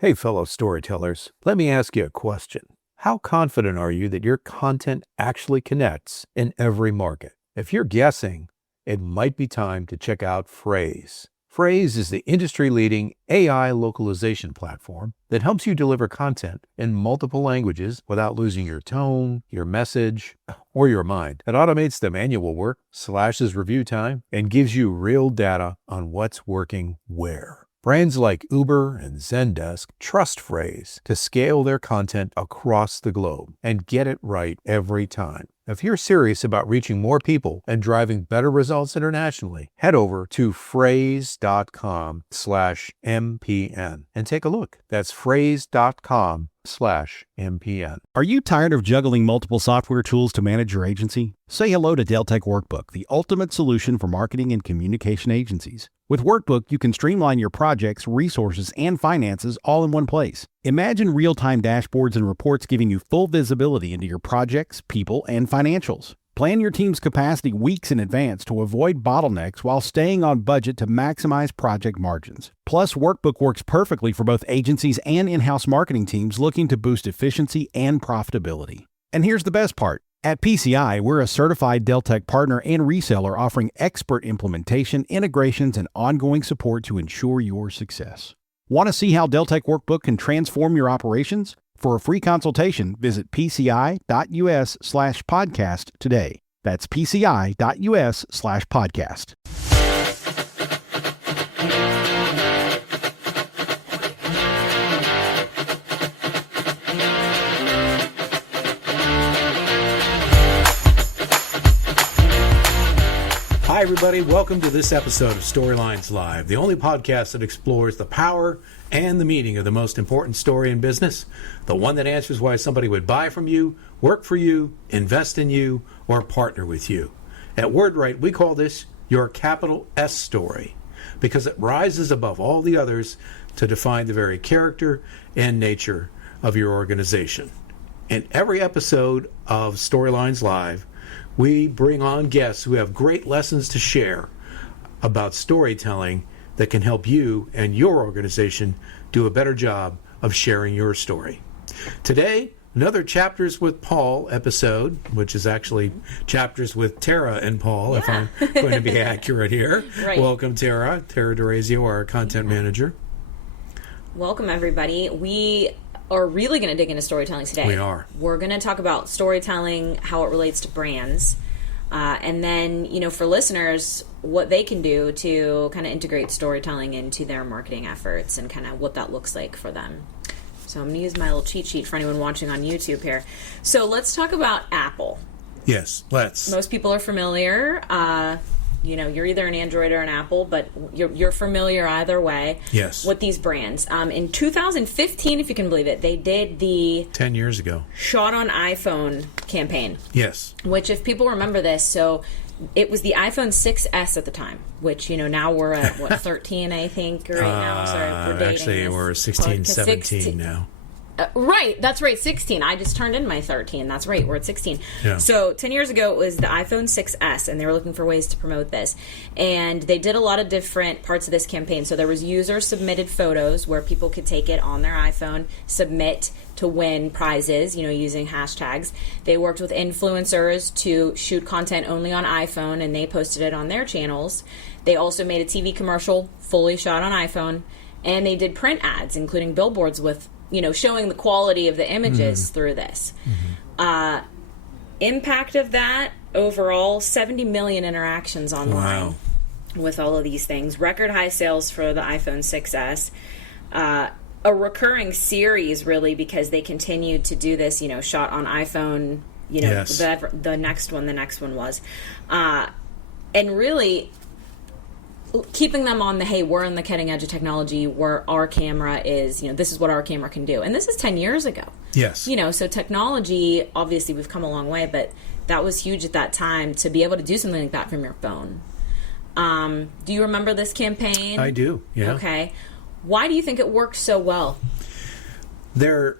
Hey, fellow storytellers, let me ask you a question. How confident are you that your content actually connects in every market? If you're guessing, it might be time to check out Phrase. Phrase is the industry-leading AI localization platform that helps you deliver content in multiple languages without losing your tone, your message, or your mind. It automates the manual work, slashes review time, and gives you real data on what's working where. Brands like Uber and Zendesk trust Phrase to scale their content across the globe and get it right every time. If you're serious about reaching more people and driving better results internationally, head over to phrase.com/MPN and take a look. That's phrase.com/MPN. Are you tired of juggling multiple software tools to manage your agency? Say hello to Deltek Workbook, the ultimate solution for marketing and communication agencies. With Workbook, you can streamline your projects, resources, and finances all in one place. Imagine real-time dashboards and reports giving you full visibility into your projects, people, and financials. Plan your team's capacity weeks in advance to avoid bottlenecks while staying on budget to maximize project margins. Plus, Workbook works perfectly for both agencies and in-house marketing teams looking to boost efficiency and profitability. And here's the best part. At PCI, we're a certified Deltek partner and reseller offering expert implementation, integrations, and ongoing support to ensure your success. Want to see how Deltek Workbook can transform your operations? For a free consultation, visit pci.us/podcast today. That's pci.us/podcast. Hi, everybody. Welcome to this episode of Storylines Live, the only podcast that explores the power and the meaning of the most important story in business, the one that answers why somebody would buy from you, work for you, invest in you, or partner with you. At WordWrite, we call this your capital S story because it rises above all the others to define the very character and nature of your organization. In every episode of Storylines Live, we bring on guests who have great lessons to share about storytelling that can help you and your organization do a better job of sharing your story. Today, another Chapters with Paul episode, which is actually Chapters with Tara and Paul, if I'm going to be accurate here. Right. Welcome, Tara. Tara DeRazio, our content manager. Welcome, everybody. We are really going to dig into storytelling today. We are. We're going to talk about storytelling, how it relates to brands, and then, for listeners, what they can do to kind of integrate storytelling into their marketing efforts and kind of what that looks like for them. So I'm going to use my little cheat sheet for anyone watching on YouTube here. So let's talk about Apple. Yes, let's. Most people are familiar. You're either an Android or an Apple, but you're familiar either way. Yes. With these brands. In 2015, if you can believe it, they did the 10 years ago Shot on iPhone campaign. Yes. Which, if people remember this, so it was the iPhone 6S at the time, which, now we're at, 13, I think, right now. Sorry for dating actually, this. we're 16, 17 now. Right, that's right, 16. I just turned in my 13. That's right, we're at 16. Yeah. So 10 years ago, it was the iPhone 6S, and they were looking for ways to promote this. And they did a lot of different parts of this campaign. So there was user-submitted photos where people could take it on their iPhone, submit to win prizes, using hashtags. They worked with influencers to shoot content only on iPhone, and they posted it on their channels. They also made a TV commercial fully shot on iPhone, and they did print ads, including billboards with showing the quality of the images through this. Mm-hmm. Impact of that, overall, 70 million interactions online with all of these things. Record high sales for the iPhone 6S. A recurring series, really, because they continued to do this, shot on iPhone, Yes. the next one was. And really keeping them on the, hey, we're on the cutting edge of technology, where our camera is, this is what our camera can do. And this is 10 years ago. Yes. So technology, obviously we've come a long way, but that was huge at that time to be able to do something like that from your phone. Do you remember this campaign? I do, yeah. Okay. Why do you think it worked so well? Their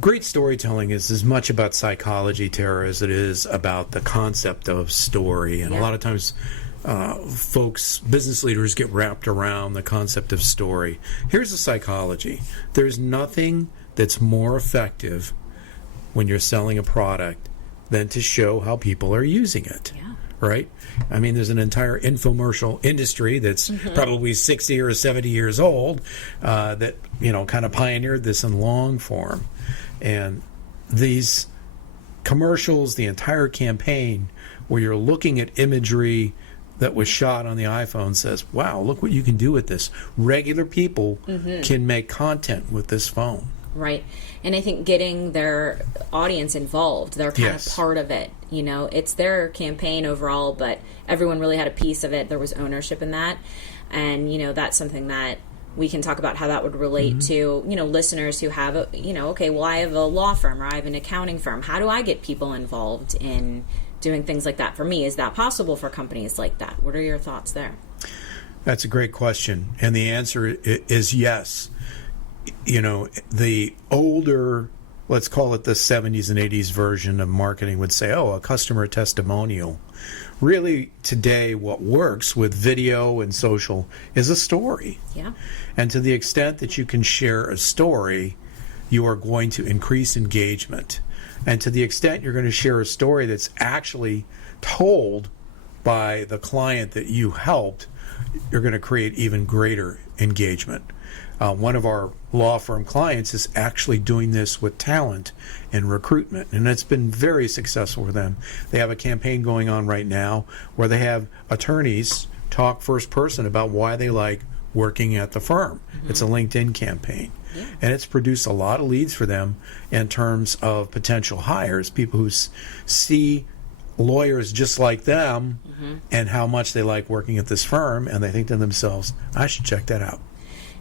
great storytelling is as much about psychology, Tara, as it is about the concept of story. And a lot of times business leaders get wrapped around the concept of story. Here's the psychology. There's nothing that's more effective when you're selling a product than to show how people are using it. Yeah. Right? I mean, there's an entire infomercial industry that's probably 60 or 70 years old that, kind of pioneered this in long form. And these commercials, the entire campaign, where you're looking at imagery that was shot on the iPhone says, wow, look what you can do with this. Regular people can make content with this phone. Right. And I think getting their audience involved, they're kind of part of it. It's their campaign overall, but everyone really had a piece of it. There was ownership in that. And, that's something that we can talk about how that would relate to, listeners who have, I have a law firm or I have an accounting firm. How do I get people involved in doing things like that for me? Is that possible for companies like that? What are your thoughts there? That's a great question. And the answer is yes. The older, let's call it the 70s and 80s version of marketing would say, a customer testimonial. Really, today, what works with video and social is a story. Yeah. And to the extent that you can share a story, you are going to increase engagement. And to the extent you're going to share a story that's actually told by the client that you helped, you're going to create even greater engagement. One of our law firm clients is actually doing this with talent and recruitment, and it's been very successful for them. They have a campaign going on right now where they have attorneys talk first person about why they like working at the firm. It's a LinkedIn campaign. Yeah. And it's produced a lot of leads for them in terms of potential hires, people who see lawyers just like them and how much they like working at this firm, and they think to themselves, I should check that out.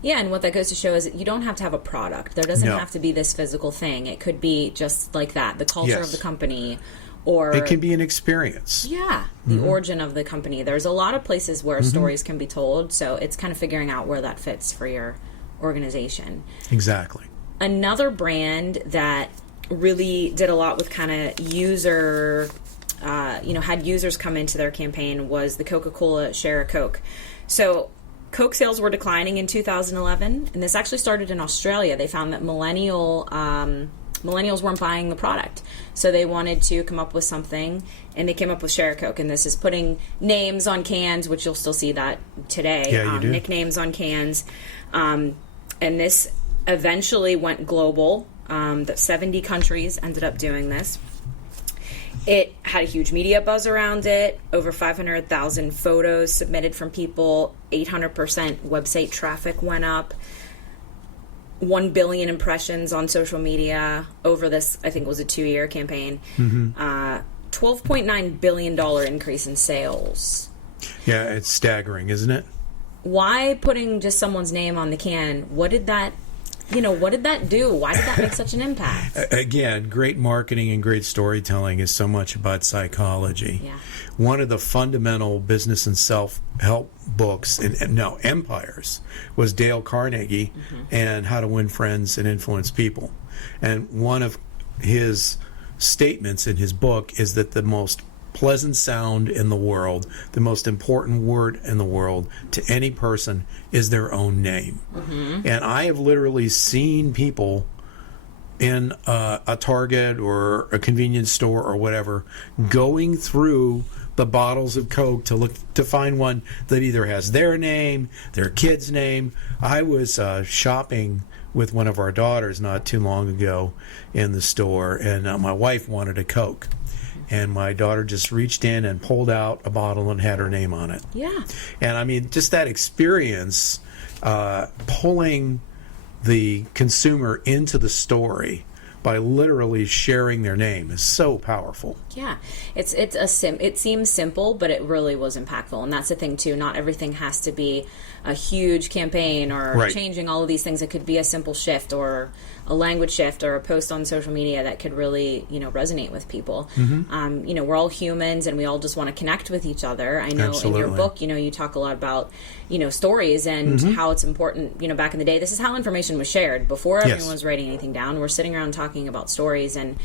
Yeah, and what that goes to show is that you don't have to have a product. There doesn't have to be this physical thing. It could be just like that, the culture of the company, or it can be an experience. Yeah, the origin of the company. There's a lot of places where stories can be told, so it's kind of figuring out where that fits for your organization. Exactly. Another brand that really did a lot with kind of user, had users come into their campaign was the Coca-Cola Share a Coke. So Coke sales were declining in 2011, and this actually started in Australia. They found that millennials weren't buying the product, so they wanted to come up with something, and they came up with Share a Coke. And this is putting names on cans, which you'll still see that today. Yeah, you do. Nicknames on cans, and this eventually went global. That 70 countries ended up doing this. It had a huge media buzz around it, over 500,000 photos submitted from people, 800% website traffic went up, 1 billion impressions on social media over this, I think it was a 2-year campaign, $12.9 billion increase in sales. Yeah, it's staggering, isn't it? Why putting just someone's name on the can? What did that do? Why did that make such an impact? Again, great marketing and great storytelling is so much about psychology. Yeah. One of the fundamental business and self-help books in empires was Dale Carnegie and How to Win Friends and Influence People. And one of his statements in his book is that the most pleasant sound in the world, the most important word in the world to any person is their own name. And I have literally seen people in a Target or a convenience store or whatever going through the bottles of Coke to find one that either has their name, their kid's name. I was shopping with one of our daughters not too long ago in the store, and my wife wanted a Coke. And my daughter just reached in and pulled out a bottle and had her name on it. Yeah. And I mean, just that experience, pulling the consumer into the story by literally sharing their name is so powerful. Yeah, it seems simple, but it really was impactful, and that's the thing too. Not everything has to be a huge campaign or changing all of these things. It could be a simple shift or a language shift or a post on social media that could really resonate with people. We're all humans, and we all just want to connect with each other. I know in your book, you talk a lot about stories and how it's important. Back in the day, this is how information was shared before everyone was writing anything down. We're sitting around talking about stories, and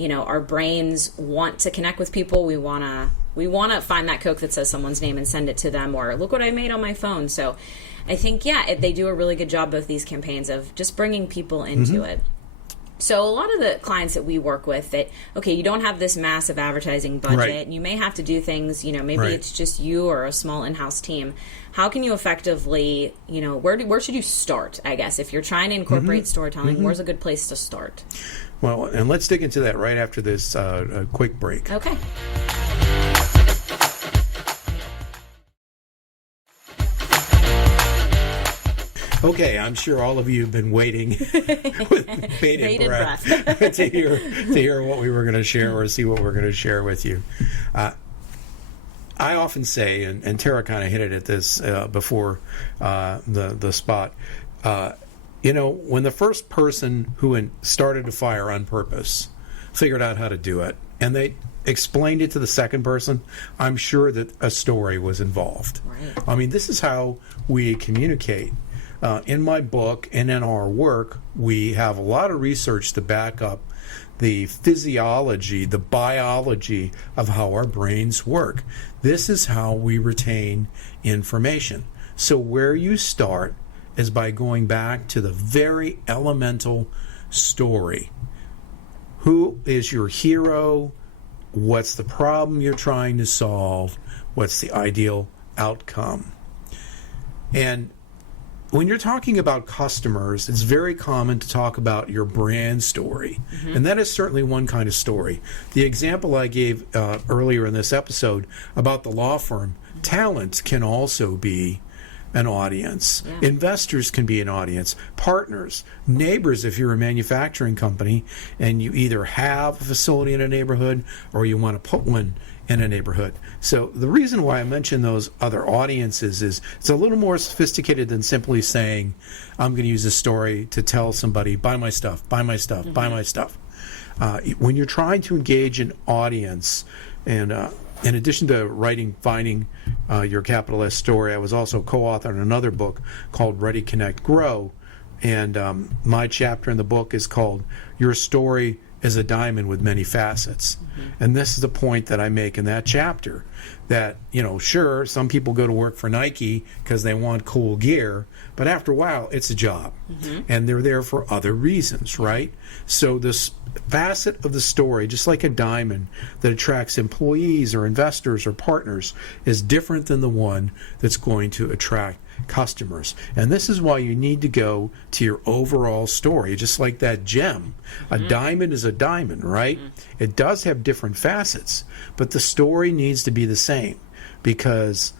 our brains want to connect with people. We want We want to find that Coke that says someone's name and send it to them, or look what I made on my phone. So I think, they do a really good job, both these campaigns, of just bringing people into it. So a lot of the clients that we work with that, okay, you don't have this massive advertising budget, Right. and you may have to do things, maybe Right. it's just you or a small in-house team. How can you effectively, where should you start, I guess? If you're trying to incorporate storytelling, where's a good place to start? Well, and let's dig into that right after this quick break. Okay. Okay, I'm sure all of you have been waiting with bated breath to hear what we were going to share or see what we're going to share with you. I often say, and Tara kind of hit it at this before the spot, when the first person who started a fire on purpose figured out how to do it, and they explained it to the second person, I'm sure that a story was involved. Right. I mean, this is how we communicate. In my book and in our work, we have a lot of research to back up the physiology, the biology of how our brains work. This is how we retain information. So where you start is by going back to the very elemental story. Who is your hero? What's the problem you're trying to solve? What's the ideal outcome? And when you're talking about customers, it's very common to talk about your brand story. And that is certainly one kind of story. The example I gave earlier in this episode about the law firm, talent can also be an audience. Yeah. Investors can be an audience. Partners, neighbors, if you're a manufacturing company and you either have a facility in a neighborhood or you want to put one in a neighborhood. So the reason why I mention those other audiences is it's a little more sophisticated than simply saying, I'm going to use a story to tell somebody, buy my stuff, buy my stuff, buy my stuff. When you're trying to engage an audience, and in addition to finding your capital S story, I was also co-author in another book called Ready, Connect, Grow. And my chapter in the book is called Your Story is a Diamond with Many Facets. And this is the point that I make in that chapter, that, sure, some people go to work for Nike because they want cool gear, but after a while, it's a job. And they're there for other reasons, right? So this facet of the story, just like a diamond that attracts employees or investors or partners, is different than the one that's going to attract customers. And this is why you need to go to your overall story, just like that gem. A diamond is a diamond, right? It does have different facets, but the story needs to be the same, because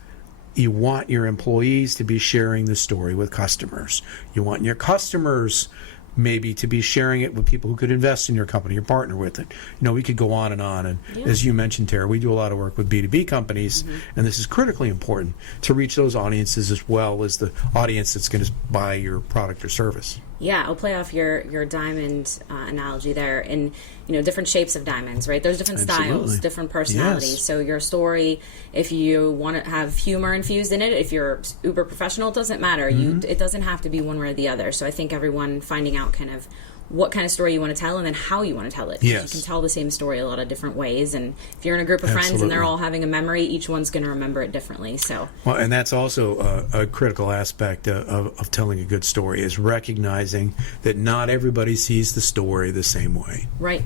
you want your employees to be sharing the story with customers. You want your customers maybe to be sharing it with people who could invest in your company or partner with it. We could go on. And as you mentioned, Tara, we do a lot of work with B2B companies, and this is critically important to reach those audiences as well as the audience that's going to buy your product or service. Yeah, I'll play off your diamond analogy there. And, different shapes of diamonds, right? There's different styles, different personalities. Yes. So your story, if you want to have humor infused in it, if you're uber professional, it doesn't matter. It doesn't have to be one way or the other. So I think everyone finding out kind of what kind of story you want to tell and then how you want to tell it. Yes. You can tell the same story a lot of different ways. And if you're in a group of friends and they're all having a memory, each one's going to remember it differently. So, well, and that's also a critical aspect of telling a good story, is recognizing that not everybody sees the story the same way. Right.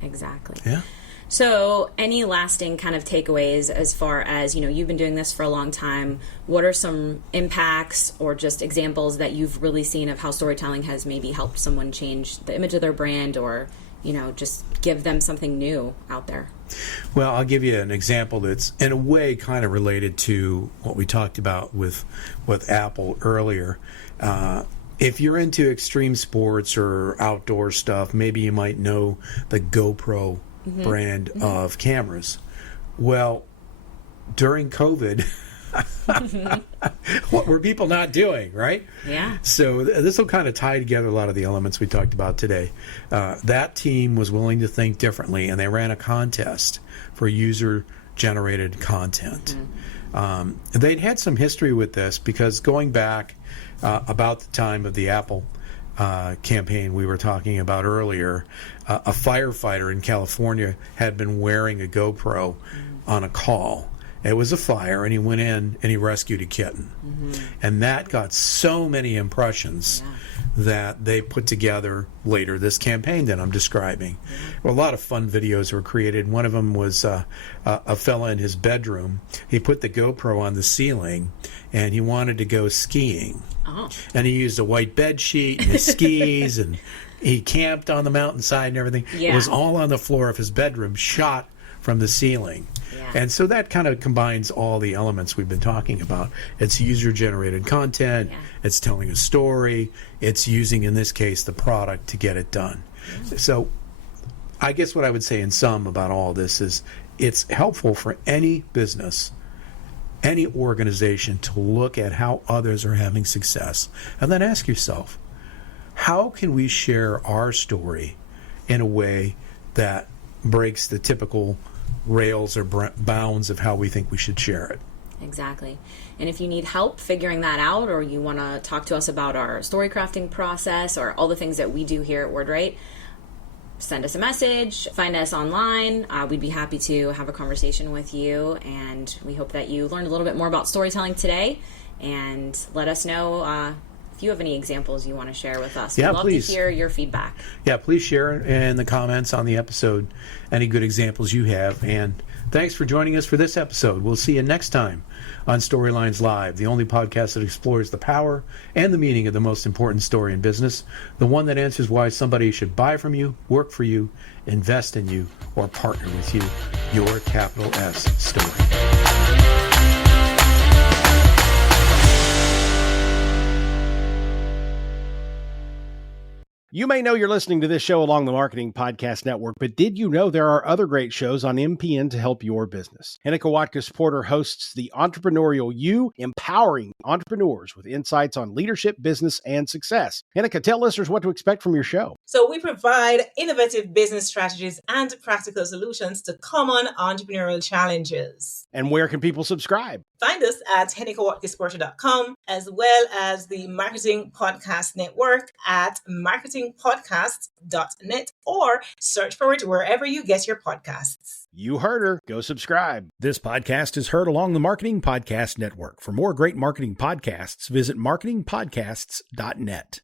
Exactly. Yeah. So, any lasting kind of takeaways as far as, you've been doing this for a long time? What are some impacts or just examples that you've really seen of how storytelling has maybe helped someone change the image of their brand, or, just give them something new out there? Well, I'll give you an example that's in a way kind of related to what we talked about with Apple earlier. If you're into extreme sports or outdoor stuff, maybe you might know the GoPro brand of cameras. Well, during COVID, what were people not doing, right? Yeah. So this will kind of tie together a lot of the elements we talked about today. That team was willing to think differently, and they ran a contest for user-generated content. They'd had some history with this, because going back about the time of the Apple campaign we were talking about earlier, a firefighter in California had been wearing a GoPro on a call. It was a fire, and he went in and he rescued a kitten. And that got so many impressions that they put together later this campaign that I'm describing. Well, a lot of fun videos were created. One of them was a fella in his bedroom. He put the GoPro on the ceiling, and he wanted to go skiing. And he used a white bed sheet and his skis, and he camped on the mountainside and everything. It was all on the floor of his bedroom, shot from the ceiling. And so that kind of combines all the elements we've been talking about. It's user-generated content. It's telling a story. It's using, in this case, the product to get it done. So I guess what I would say in sum about all this is it's helpful for any business, any organization to look at how others are having success and then ask yourself, how can we share our story in a way that breaks the typical rails or bounds of how we think we should share it? Exactly. And if you need help figuring that out, or you want to talk to us about our story crafting process or all the things that we do here at WordWrite, send us a message, find us online. We'd be happy to have a conversation with you, and we hope that you learned a little bit more about storytelling today, and let us know if you have any examples you want to share with us. We'd love to hear your feedback. Yeah, please share in the comments on the episode any good examples you have. And thanks for joining us for this episode. We'll see you next time on Storylines Live, the only podcast that explores the power and the meaning of the most important story in business, the one that answers why somebody should buy from you, work for you, invest in you, or partner with you. Your capital S story. You may know you're listening to this show along the Marketing Podcast Network, but did you know there are other great shows on MPN to help your business? Hennika Watkis-Porter hosts The Entrepreneurial You, empowering entrepreneurs with insights on leadership, business, and success. Hennika, tell listeners what to expect from your show. So we provide innovative business strategies and practical solutions to common entrepreneurial challenges. And where can people subscribe? Find us at hennikawatkisporter.com, as well as the Marketing Podcast Network at marketingpodcasts.net, or search for it wherever you get your podcasts. You heard her. Go subscribe. This podcast is heard along the Marketing Podcast Network. For more great marketing podcasts, visit marketingpodcasts.net.